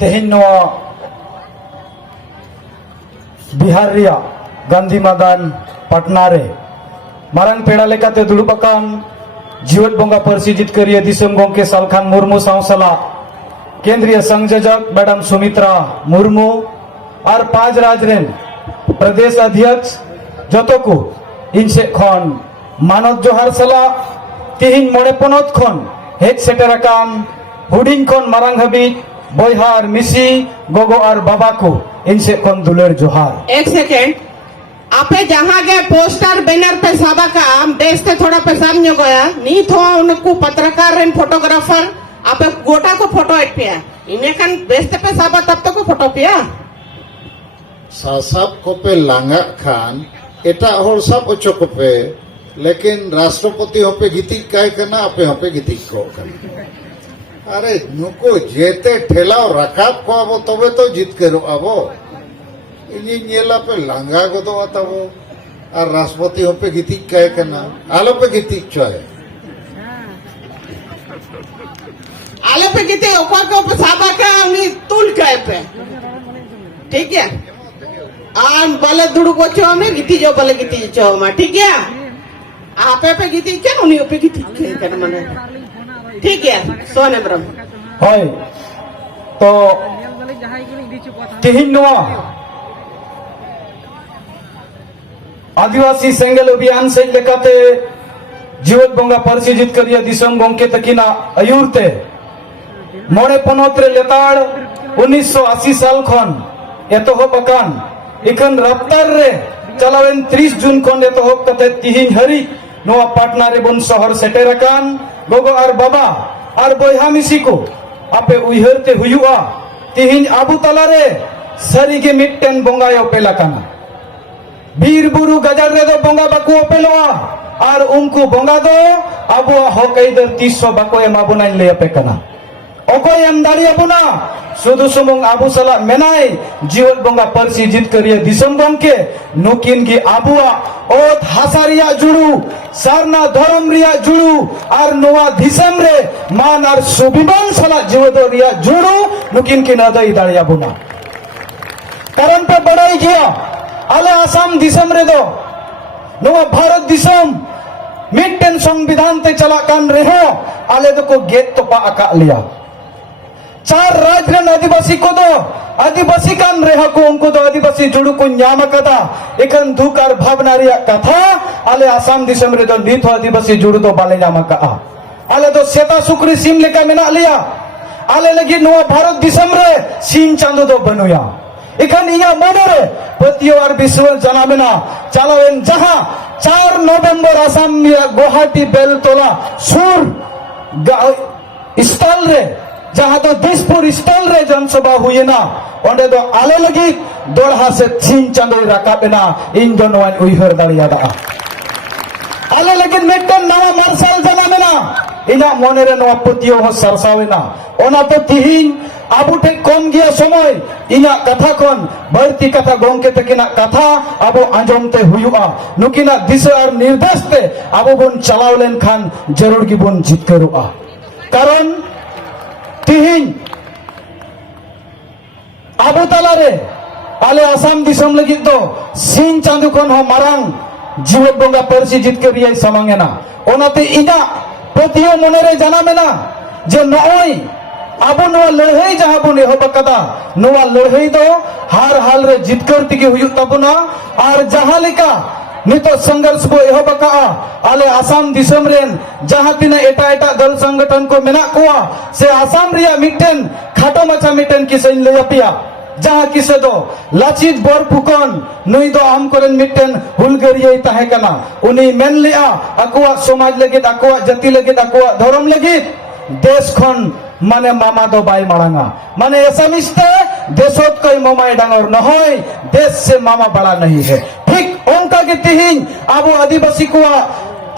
तेहन बिहार गांधी मैदान पटना रे मारंग पेड़ा लेकाते दुड़ुब आकान जीवत बंगा पार्सी जितकारिया दिसम गंके सालखान मुर्मू साव सला केंद्रीय संयोजक मैडम सुमित्रा मुर्मू और 5 राज्य प्रदेश अध्यक्ष जतो को इनसे खन मानव जोहार सला तिहिन मोड़े पनत खन हेज सेटर आकान हुडिंग खन मारंग हबी बोहार मिसी गोगो और बाबा को इनसे खन दुलेर जोहार। एक सेकेंड, आपे जहाँ गए पोस्टर बैनर पे साबा का देश से थोड़ा पेशाब नहीं गया नहीं थो उनको पत्रकार रेन फोटोग्राफर आपे गोटा को फोटो एट पिया इन्हें कन बेस्ते पे साबा तब तो को फोटो पिया सासाब को पे लांगा खान एटा होर सब ओचो को पे लेकिन राष्ट्रपति होपे गीतिक काय करना आपे होपे गीतिक को करना अरे नुको जेते ठेलाव रकाब को आबो तबे तो जीत करो आबो इनी नेला पे लांगा को तो आताबो और राष्ट्रपति होपे गीतिक काय करना आलो पे गीतिक चोय आले पे गीते ऊपर के ऊपर साबा का उन्हीं तुल काय पे ठीक है आन बले दुड़ू को चो में गीती जो बले गीती चो में ठीक है आपे पे गीती क्या उन्हीं पे गीती क्या कर मने ठीक है सोने ब्रह्म होय तो तिहिन आदिवासी सेंगल अभियान से लेकाते जीवत बंगा पार्सी जितकारिया दिसम गंके तकिना आयुरते मोड़े पनोत्रे लेताड़ 1980 साल खन एतोहब आकान इखन रफ्तार रे चलावेन 30 जून खन एतोहब कते तिहिन हरी नोआ पाटना रे बन शहर सेटेर आकान गोगो और बाबा और बोहा मिसी को आपे उइहरते हुयुआ तिहिन आबू तला रे सरीगे मिट्टेन बंगायो पेलाकाना बीर बुरु गजर रे दो बंगा बाकु ओपेलोआ और उनको बंगा दो आबो हकैदर 300 बाको एमाबुनाइन ले अपेकना ओकोय एम दाड़ियाबुना सुदु सुमुंग आबू सला मेनाय जीवत बंगा पार्सी जितकारिया दिसम गंके नुकिन की आबुआ ओत हासारिया जुड़ू सारना धर्म रिया जुड़ू और नोआ दिसम रे मान और सुबिमान सला जीवत रिया जुड़ू नुकिन की नदई दाड़ियाबुना कारण पे बड़ाई गया आले आसाम दिसम रे दो नोआ भारत दिसम मिट्टेन संविधान ते चला कान रेहो आले दो को गेट तो पा आका लिया 4 राज्य आदिवासी को दो आदिवासी कान रेहा को उनको दो आदिवासी जुड़ू को न्याम कदा एकन धुकार भावना रिया कथा आले आसाम दिसम रे दो नीथ आदिवासी जुड़ू दो बाले न्याम का आले दो सेता सुक्री सिम लेका मेना लिया आले लगी नोआ भारत दिसम रे सीन चांदो दो बनुया इखन इया मने रे पतियो और विश्व जनामेना चालावेन जहां 4 नवंबर आसाम में गुवाहाटी बेलतोला सुर स्थल रे जहां तो दिसपुर स्थल रे जनसभा हुई ना ओंडे दो आले लगी दोड़ा से 3 चांदो राकाबेना इन दोनों उइहर दाड़ियादा आले लगी मिट्टन नवा मार्शल जनामेना इना मने रे नवा पतियो हो सरसावेना ओना तो तिहिन आबू ठे कम गया समय इना कथा खन बढ़ती कथा गंके तकिना कथा आबो आंजमते हुयुआ नुकिना दिशा और निर्देश पे आबो बन चलावलेन खान जरूर की बन जितकरुआ कारण तिहिन आबू तला रे आले आसाम दिसम लगी तो सीन चांदू खन हो मारंग जीवत बंगा पार्सी जितकारिया समांगेना ओनाते इना पतियो मने रे जानामेना जे नय आबो नोआ लड़ाई जहां बन एहब कदा नोआ लड़ाई दो हार हाल रे जितकर तिगे हुयुग ताबुना और जहां लेका नितो संघर्ष बो एहब का आले आसाम दिसम रेन जहां तिना एटा एटा दल संगठन को मेना कोआ से आसाम रिया मिटेन खाटो मचा मिटेन किसेन लेयापिया जहां किसे दो लाचित बोर पुकन नुई दो आम करेन मिटेन हुलगरिया ताहे कना उनी मेन लिया अकुआ समाज लगित अकुआ जाति लगित अकुआ धर्म लगित देश खन माने मामा दो बाई मारांगा माने एसामिस्ते देशोत कोई मामाय डांगर नहय देश से मामा बड़ा नहीं है ठीक उनका के तिहिन आबो आदिवासी को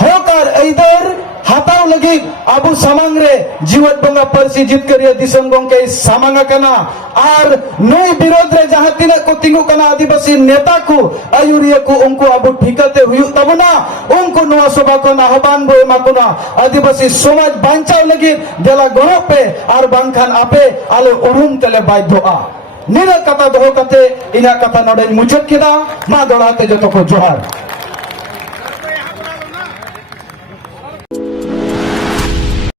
होकर इधर hataw lagi abu samang re jiwat bonga parsi jitkariya disam gongke samang akana ar noi birod re jaha tina ko tingu kana adibasi neta ku ayuriya ku unku abu thikate huyuk tabona unku noa soba kon ahban bo emakuna adibasi somaj banchaw lagi dela gorope ar bangkhan ape ale urum tele baidhoa nira kata doho kate ina kata nodai muchat kida ma dola te joto ko johar.